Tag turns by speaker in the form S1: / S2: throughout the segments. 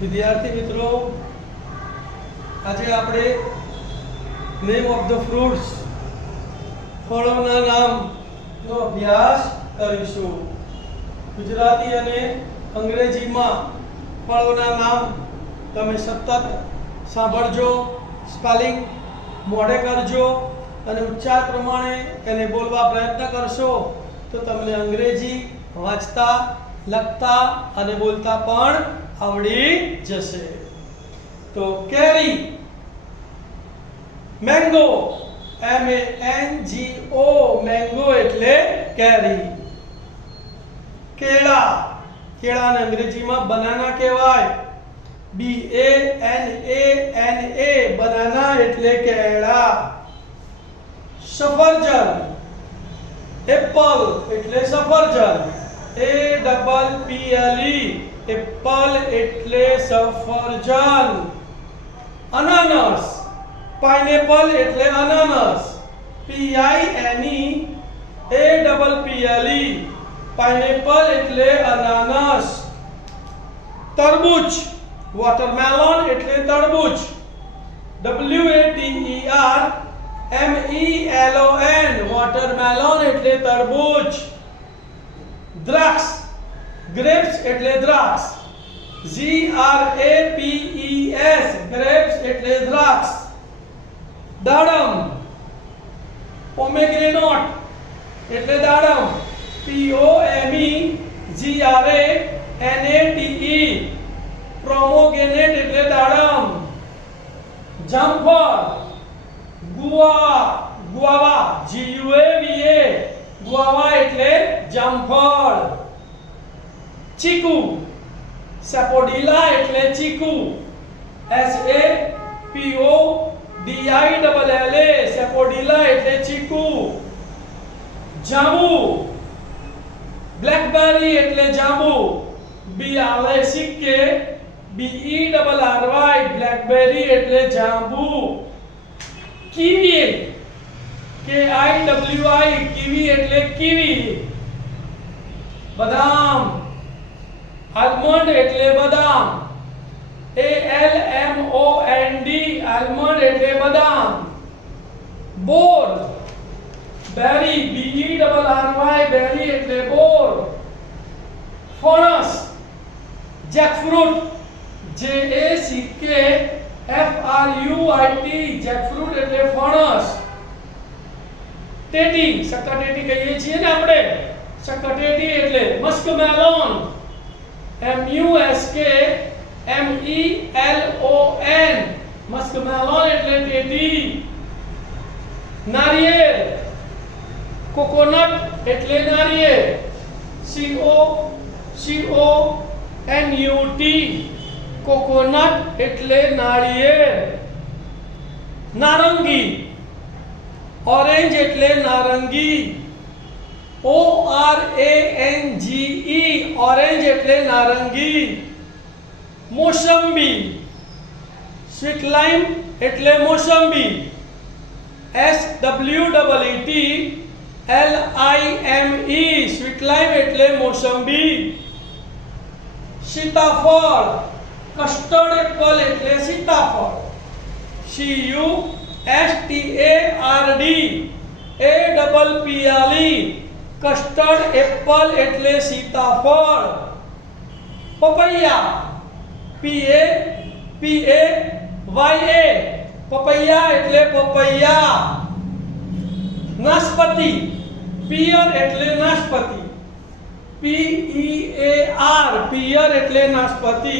S1: વિદ્યાર્થી મિત્રો, આજે આપણે નેમ ઓફ ધ ફ્રૂટ્સ ફળોના નામનો અભ્યાસ કરીશું. ગુજરાતી અને અંગ્રેજીમાં ફળોના નામ તમે સતત સાંભળજો સ્પેલિંગ મોઢે કરજો અને ઉચ્ચાર પ્રમાણે એને બોલવા પ્રયત્ન કરશો તો તમને અંગ્રેજી વાંચતા, લખતા અને બોલતા પણ આવડી જશે તો કેરી mango M A N G O mango એટલે કેરી કેળા કેળાને અંગ્રેજીમાં બનાના કહેવાય B A N A N A banana એટલે કેળા સફરજન એપલ એટલે સફરજન A double P L E apple એટલે સફરજન અનાનસ પાઇનેપલ એટલે અનાનસ P I N E A double P L E pineapple એટલે અનાનસ તરબૂચ વોટરમેલોન એટલે તરબૂચ W A T E R M E L O N watermelon એટલે તરબૂચ દ્રાક્ષ ગ્રેપ્સ એટલે દ્રાક્ષ G R A P E S grapes એટલે દ્રાક્ષ દાડમ પોમેગ્રેનોટ એટલે દાડમ P O M E G R A N A T E pomegranate એટલે દાડમ જામફળ guava guava G U A V A guava એટલે જામફળ ચીકુ સેપોડિલા એટલે ચીકુ S A P O D I double L A sapodilla એટલે ચીકુ જાંબુ બ્લેકબેરી એટલે જાંબુ B R A C K B E double R Y blackberry એટલે જાંબુ kiwi K I W I kiwi એટલે કીવી બદામ આલમંડ એટલે બદામ A L M O N D almond એટલે બદામ બોર berry B E double R Y berry એટલે બોર ફણસ jackfruit J A C K F R U I T jackfruit એટલે ફણસ ટેટી સક્કરટેટી કહીએ છીએ ને આપણે સક્કરટેટી એટલે મસ્કમેલોન એમ M U S K M E L O N. Muskmelon एट्ले नारियल कोकोनट एट्ले नारियल C O C O N U T coconut एट्ले नारियल नारंगी ऑरेंज एट्ले नारंगी O R A N G E orange એટલે નારંગી મોસંબી સ્વીટ લાઈમ એટલે મોસંબી S W double E T L I M E sweet lime એટલે મોસંબી સીતાફળ કસ્ટર્ડ એપલ એટલે સીતાફળ C U S T A R D A double P L E custard apple એટલે સીતાફળ પપૈયા પી એ પી એ Y એ પપૈયા એટલે પપૈયા નાશપતિ પિયર એટલે નાશપતિ પી ઈ એ આર પિયર એટલે નાશપતિ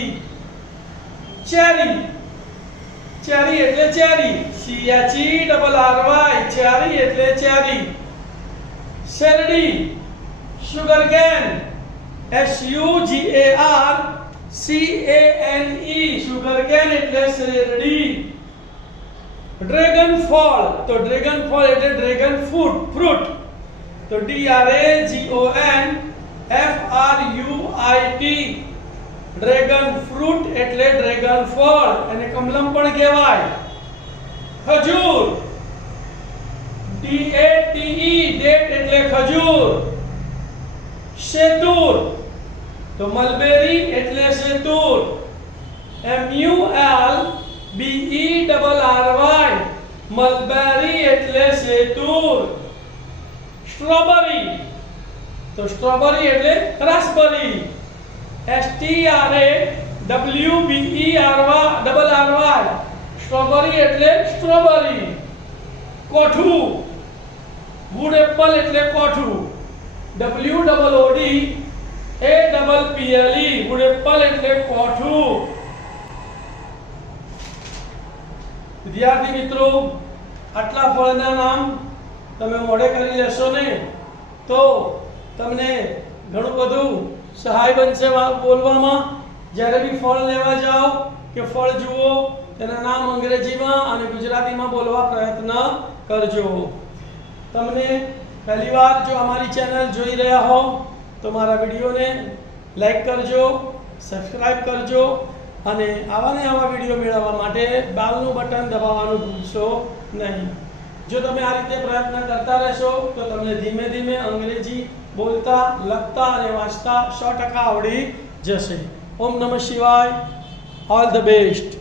S1: ચેરી ચેરી એટલે cherry C H E double R Y cherry એટલે ચેરી શેરડી sugar cane S U G A R C A N E sugar cane એટલે શેરડી ડ્રેગન ફળ તો ડ્રેગન ફળ એટલે ડ્રેગન ફ્રૂટ ફ્રૂટ તો D R A G O N F R U I T dragon fruit એટલે dragon ફળ એને કમલમ પણ કહેવાય ખજૂર ખજૂર શેતુર તો મલબેરી એટલે શેતુર M U L B E double R Y mulberry એટલે સેતુર સ્ટ્રોબેરી તો સ્ટ્રોબેરી એટલે raspberry S T R A W B E R Y double R Y strawberry એટલે સ્ટ્રોબેરી કોઠું વુડ એપલ એટલે કોઠું. W double O D A double P L E good apple એટલે કોઠું. વિદ્યાર્થી મિત્રો, આટલા ફળના નામ તમે મોઢે કરી લેશો ને તો તમને ઘણું બધું સહાય બનશે બોલવામાં. જ્યારે બી ફળ લેવા જાઓ કે ફળ જુઓ, તેના નામ અંગ્રેજીમાં અને ગુજરાતીમાં બોલવા પ્રયત્ન કરજો. તમને પહેલીવાર જો અમારી ચેનલ જોઈ રહ્યા હો, તો મારા વિડીયોને લાઈક કરજો સબસ્ક્રાઈબ કરજો અને આવા ને આવા વીડિયો મેળવવા માટે બાલનું બટન દબાવવાનું ભૂલશો નહીં. જો તમે આ રીતે પ્રયત્ન કરતા રહેશો, તો તમને ધીમે ધીમે અંગ્રેજી બોલતા, લખતા અને વાંચતા સો ટકા આવડી જશે. ઓમ નમઃ શિવાય. All the best